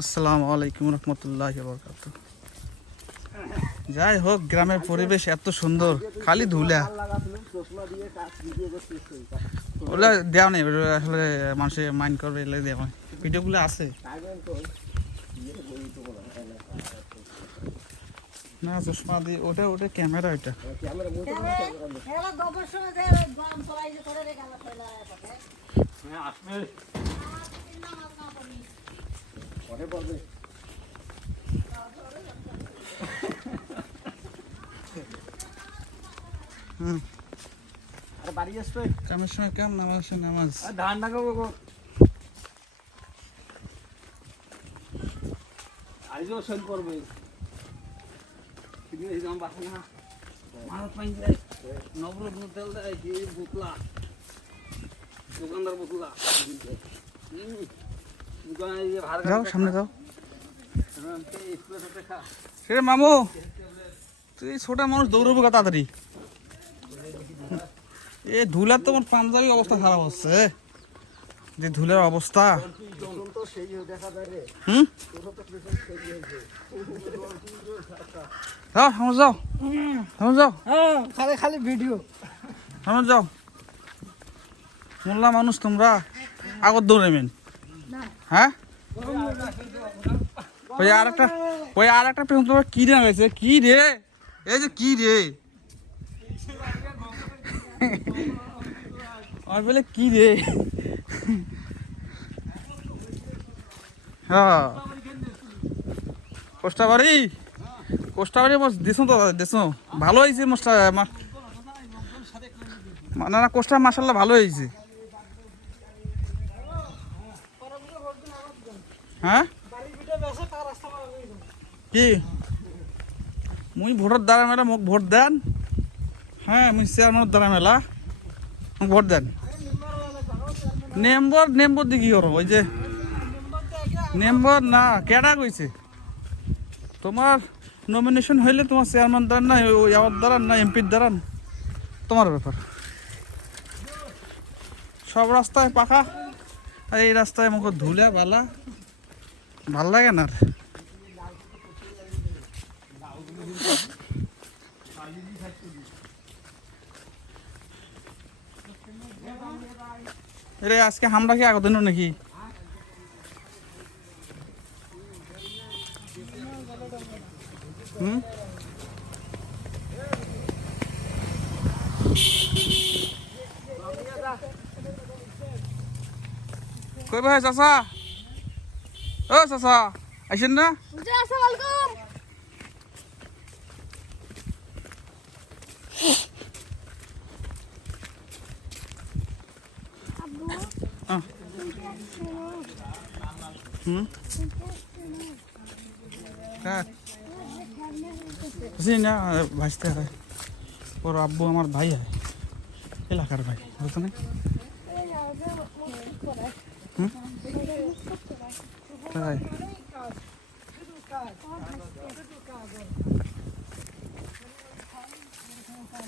আসসালামু আলাইকুম রহমতুল্লাহ বরকাত যাই হোক গ্রামের পরিবেশ এত সুন্দর খালি ধুলা। ওগুলো দেওয়া নেই আসলে মানুষের মাইন্ড করবে এগুলো দেওয়া নেই। ভিডিওগুলো আছে। না চশমা দিয়ে ওটা ওটা ক্যামেরা ওইটা। এবার গবেষণা যে গরম করাই যে করে রে গেল কইলা হুম আরে বাড়ি আসবে? কামের সময় কাম নামাজ নামাজ। ধান লাগাবো গো। আইজো সেল করবে তুমি এই দাম বাসা না। মানুষ পাইন যায় নবরত তেল দেয় বোতলা দোকানদার বোতলা যাও, সামনে যাও। সেরে মামু, তুই ছোট মানুষ, দৌড়বো গা তাড়াতাড়ি? এ ধুলার তো আমার পাঞ্জাবি অবস্থা খারাপ হচ্ছে। যে ধুলার অবস্থা। হুম? যাও যাও যাও। খালি খালি ভিডিও যাও। মোল্লা মানুষ তোমরা। আগত দৌড়াইবেন হ্যাঁ? ওই আর একটা ওই আর একটা কি রে? এই যে কি রে? বলে কি রে? হ্যাঁ। কোষ্টাবাড়ি কোষ্টাবাড়ি ভালো হয়েছে মোস্টা মা- না না মাসাল্লাহ ভালো হয়েছে। হ্যাঁ? কি? মুই ভোটর দ্বারা মেলা, মোক ভোট দেন। হ্যাঁ মুই চেয়ারম্যানের দ্বারা মেলা। মোক ভোট দেন। নেম্বর নেম্বর দি কি ওই যে নেম্বর না, কেডা কইছে তোমার নমিনেশন হইলে তোমার চেয়ারম্যান দ্বারা না আমার দ্বারা না এমপির দ্বারা তোমার ব্যাপার সব রাস্তায় পাকা। আর এই রাস্তায় মুখ ধুলে বালা। ভালো লাগে না। রে আজকে হামলা কি আগত নাকি? হুম? কই ভাই চাচা? ও চাচা আইসেন না আসসালামু আলাইকুম হুম কার বুঝি না ভাসতে হয় ওর আব্বু আমার ভাই হয় এলাকার ভাই বুঝতো না হুম Давай.